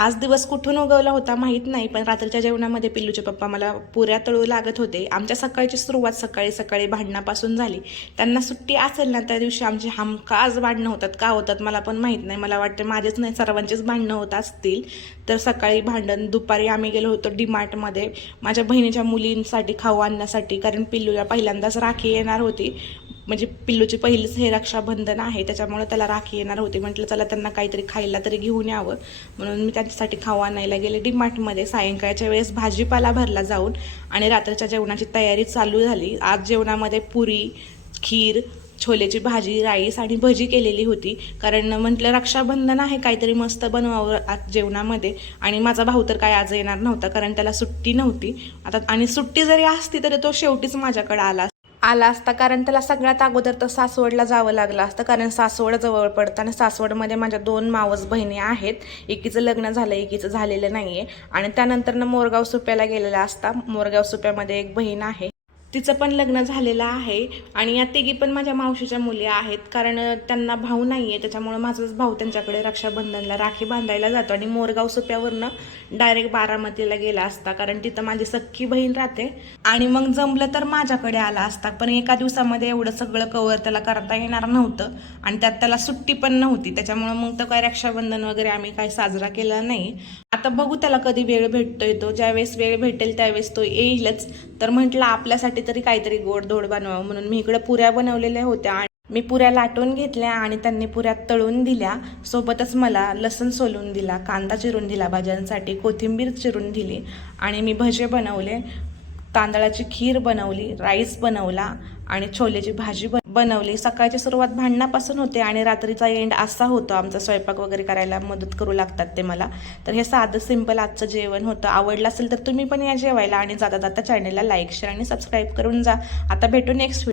आज दिवस कुठून उगवला होता माहीत नाही पण रात्रीच्या जेवणामध्ये पिल्लूचे पप्पा मला पुऱ्या तळू लागत होते. आमच्या सकाळची सुरुवात सकाळी सकाळी भांडणापासून झाली. त्यांना सुट्टी असेल ना त्या दिवशी आमची हमखास भांडणं होतात. का होतात मला पण माहीत नाही. मला वाटतं माझेच नाही सर्वांचेच भांडणं होत असतील. तर सकाळी भांडण दुपारी आम्ही गेलो होतो डीमार्टमध्ये. माझ्या बहिणीच्या मुलींसाठी खाऊ आणण्यासाठी कारण पिल्लूला पहिल्यांदाच राखी येणार होती. म्हणजे पिल्लूचे पहिलेच हे रक्षाबंधन आहे त्याच्यामुळे त्याला राखी येणार होती. म्हटलं चला त्यांना काहीतरी खायला तरी घेऊन यावं. म्हणून मी त्यांच्यासाठी खाऊ आणायला गेले. डीमार्टमध्ये सायंकाळच्या वेळेस भाजीपाला भरला जाऊन आणि रात्रीच्या जेवणाची तयारी चालू झाली. आज जेवणामध्ये पुरी खीर छोलेची भाजी राईस आणि भजी केलेली होती. कारण म्हटलं रक्षाबंधन आहे काहीतरी मस्त बनवावं आज जेवणामध्ये. आणि माझा भाऊ तर काय आज येणार नव्हता कारण त्याला सुट्टी नव्हती. आता आणि सुट्टी जरी असती तरी तो शेवटीच माझ्याकडे आला. आला असता कारण त्याला सगळ्यात अगोदर तर सासवडला जावं लागलं असतं कारण सासवड जवळ पडतं आणि सासवडमध्ये माझ्या दोन मावस बहिणी आहेत. एकीचं लग्न झालं एकीचं झालेलं नाही आहे आणि त्यानंतरनं मोरगाव सुप्याला गेलेला असता. मोरगाव सुप्यामध्ये एक बहीण आहे. तिचं पण लग्न झालेलं आहे आणि या तिघी पण माझ्या मावशीच्या मुली आहेत. कारण त्यांना भाऊ नाही आहे त्याच्यामुळं माझाच भाऊ त्यांच्याकडे रक्षाबंधनला राखी बांधायला जातो आणि मोरगाव सोप्यावरनं डायरेक्ट बारामतीला गेला असता. कारण तिथं माझी सख्खी बहीण राहते आणि मग जमलं तर माझ्याकडे आला असता. पण एका दिवसामध्ये एवढं सगळं कवर त्याला करता येणार नव्हतं आणि त्यात त्याला सुट्टी पण नव्हती. त्याच्यामुळं मग तर काय रक्षाबंधन वगैरे आम्ही काही साजरा केला नाही. आता बघू त्याला कधी वेळ भेटतोय तो ज्यावेळेस वेळ भेटेल त्यावेळेस तो येईलच. तर म्हटलं आपल्यासाठी तरी काहीतरी गोडधोड बनवावं म्हणून मी इकडं पुऱ्या बनवलेल्या होत्या आणि मी पुऱ्या लाटून घेतल्या आणि त्यांनी पुऱ्या तळून दिल्या. सोबतच मला लसण सोलून दिला कांदा चिरून दिला भाज्यांसाठी कोथिंबीर चिरून दिली आणि मी भजे बनवले. तांदळाची खीर बनवली राईस बनवला आणि छोल्याची भाजी बन बनवली. सकाळची सुरुवात भांडणापासून होते आणि रात्रीचा एंड असा होतो. आमचा स्वयंपाक वगैरे करायला मदत करू लागतात ते मला. तर हे साधं सिंपल आजचं जेवण होतं. आवडलं असेल तर तुम्ही पण या जेवायला आणि जाता जाता चॅनलला लाईक शेअर आणि सबस्क्राईब करून जा. आता भेटू नेक्स्ट